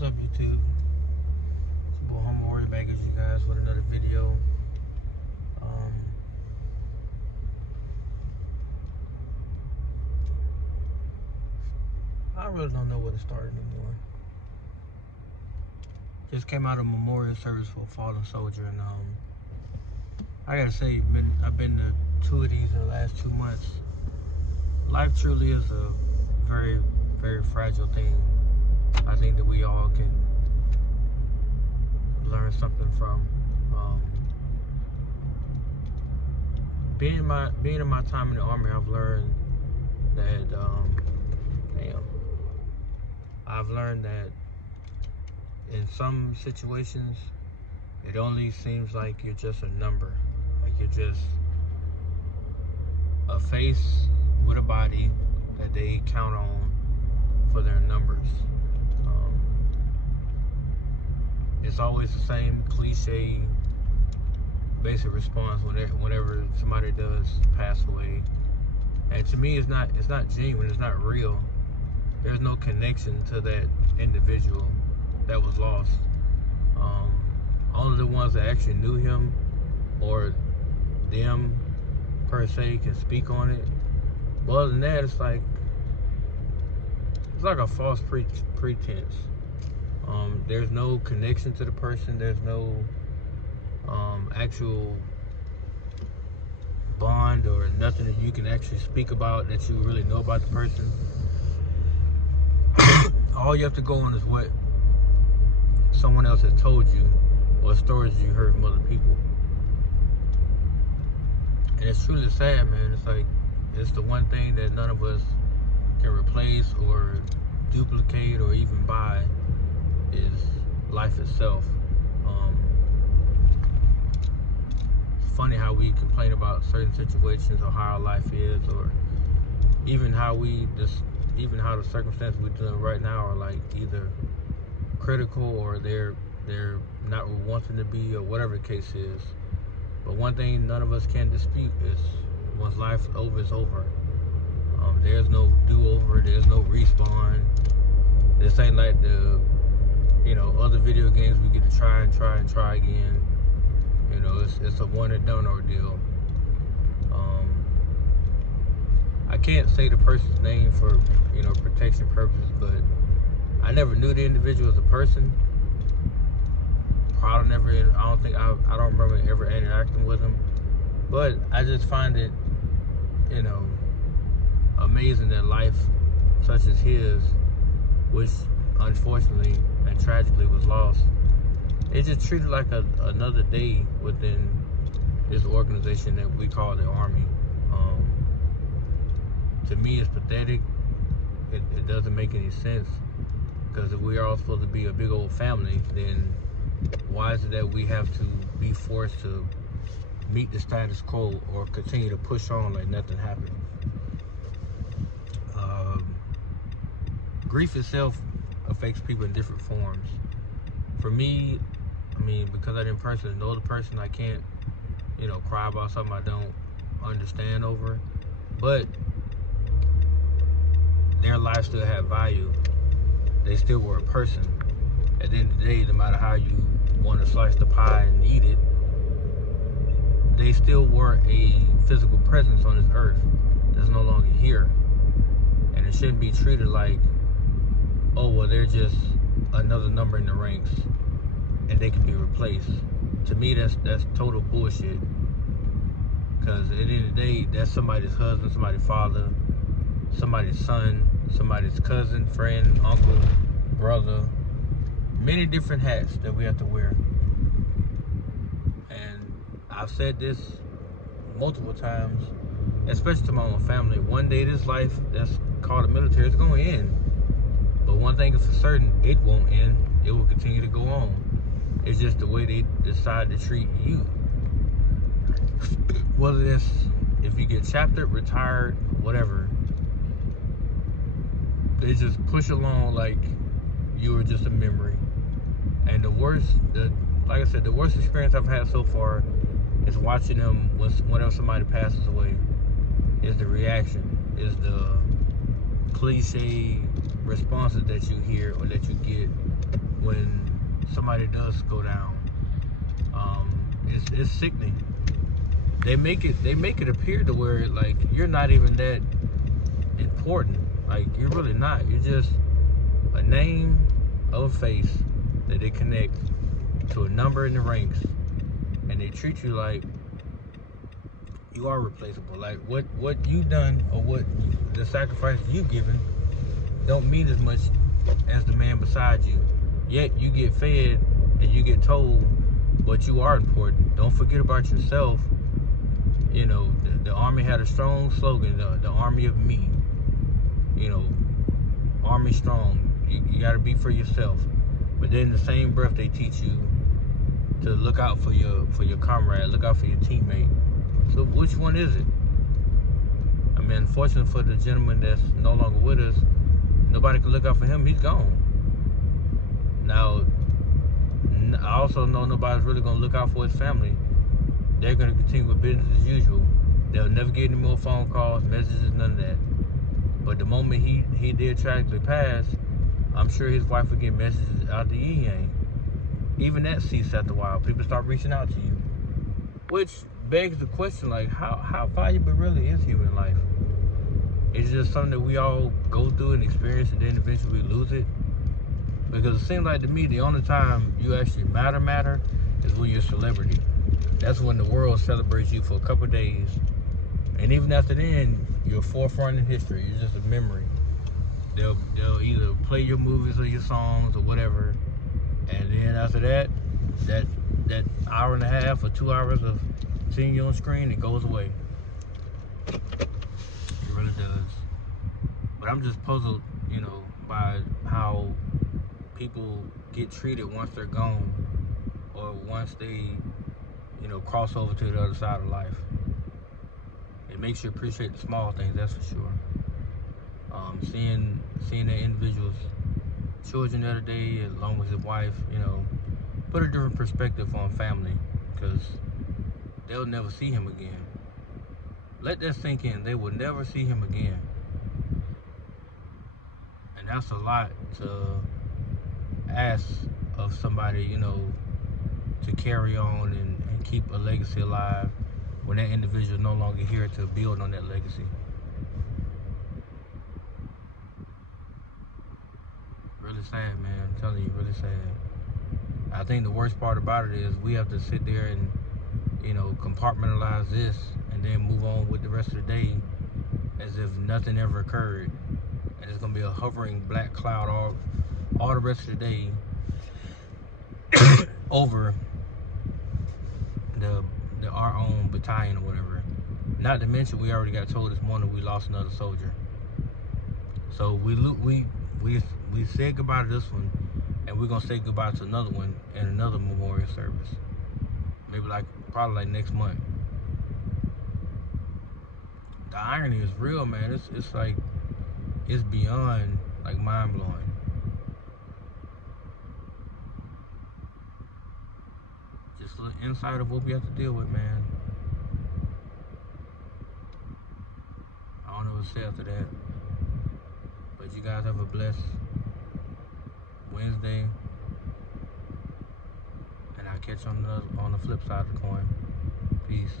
What's up, YouTube? It's your boy Humble Warrior back with you guys with another video. I really don't know where to start anymore. Just came out of a memorial service for a fallen soldier, and I gotta say, I've been to 2 of these in the last 2 months. Life truly is a very, very fragile thing. I think that we all can learn something from. Being in my time in the Army, I've learned that I've learned that in some situations it only seems like you're just a number, like you're just a face with a body that they count on for their numbers. It's always the same cliche basic response whenever somebody does pass away, and to me it's not genuine, it's not real. There's no connection to that individual that was lost. Only the ones that actually knew him or them per se can speak on it. But other than that, it's like a false pretense. There's no connection to the person. There's no actual bond or nothing that you can actually speak about that you really know about the person. All you have to go on is what someone else has told you or stories you heard from other people. And it's truly sad, man. It's like, it's the one thing that none of us can replace or duplicate or even buy is life itself. It's funny how we complain about certain situations or how our life is, or even how the circumstances we're doing right now are like either critical or they're not what we want them to be, or whatever the case is. But one thing none of us can dispute is once life's over, it's over. There's no do-over, there's no respawn. This ain't like the other video games we get to try again. It's a one and done ordeal. I can't say the person's name for protection purposes, but I never knew the individual as a person. I don't remember ever interacting with him. But I just find it amazing that life such as his, which unfortunately and tragically was lost, it's just treated like another day within this organization that we call the Army. To me, it's pathetic. It doesn't make any sense, because if we are all supposed to be a big old family, then why is it that we have to be forced to meet the status quo or continue to push on like nothing happened? Grief itself affects people in different forms. For me, because I didn't personally know the person, I can't, cry about something I don't understand over. But their life still had value. They still were a person. At the end of the day, no matter how you want to slice the pie and eat it, they still were a physical presence on this earth that's no longer here. And it shouldn't be treated like, oh, well, they're just another number in the ranks and they can be replaced. To me, that's total bullshit. Because at the end of the day, that's somebody's husband, somebody's father, somebody's son, somebody's cousin, friend, uncle, brother. Many different hats that we have to wear. And I've said this multiple times, especially to my own family. One day this life that's called the military is going to end. But one thing is for certain, it won't end. It will continue to go on. It's just the way they decide to treat you. Whether that's if you get chaptered, retired, whatever, they just push along like you were just a memory. And the worst experience I've had so far is watching them whenever somebody passes away. Is the reaction, is the cliche responses that you hear or that you get when somebody does go down. It's sickening. They make it appear to where like you're not even that important. Like you're really not. You're just a name of a face that they connect to a number in the ranks, and they treat you like you are replaceable. Like what you've done or what the sacrifice you've given don't mean as much as the man beside you. Yet you get fed and you get told, but you are important. Don't forget about yourself. You know, the Army had a strong slogan, the Army of Me. You know, Army strong. You got to be for yourself. But then in the same breath, they teach you to look out for your comrade, look out for your teammate. So which one is it? I mean, unfortunately for the gentleman that's no longer with us, nobody can look out for him. He's gone. Now, I also know nobody's really going to look out for his family. They're going to continue with business as usual. They'll never get any more phone calls, messages, none of that. But the moment he did tragically pass, I'm sure his wife would get messages out the yin. Even that ceased after a while. People start reaching out to you. Which begs the question, like, how valuable really is human life? It's just something that we all go through and experience, and then eventually we lose it. Because it seems like to me, the only time you actually matter is when you're a celebrity. That's when the world celebrates you for a couple of days. And even after then, you're forefront in history. You're just a memory. They'll either play your movies or your songs or whatever. And then after that hour and a half or 2 hours of seeing you on screen, it goes away. It really does. But I'm just puzzled, you know, by how people get treated once they're gone, or once they, you know, cross over to the other side of life. It makes you appreciate the small things, that's for sure. Seeing that individual's children the other day, along with his wife, you know, put a different perspective on family, because they'll never see him again. Let that sink in. They will never see him again. And that's a lot to ask of somebody, you know, to carry on and keep a legacy alive when that individual is no longer here to build on that legacy. Really sad, man. I'm telling you, really sad. I think the worst part about it is we have to sit there and, you know, compartmentalize this and then move on with the rest of the day as if nothing ever occurred. And it's gonna be a hovering black cloud all the rest of the day over our own battalion or whatever. Not to mention, we already got told this morning we lost another soldier. So we said goodbye to this one, and we're gonna say goodbye to another one in another memorial service. Maybe probably like next month. The irony is real, man. It's like, it's beyond like mind blowing. Just a little insight of what we have to deal with, man. I don't know what to say after that. But you guys have a blessed Wednesday. And I'll catch you on the flip side of the coin. Peace.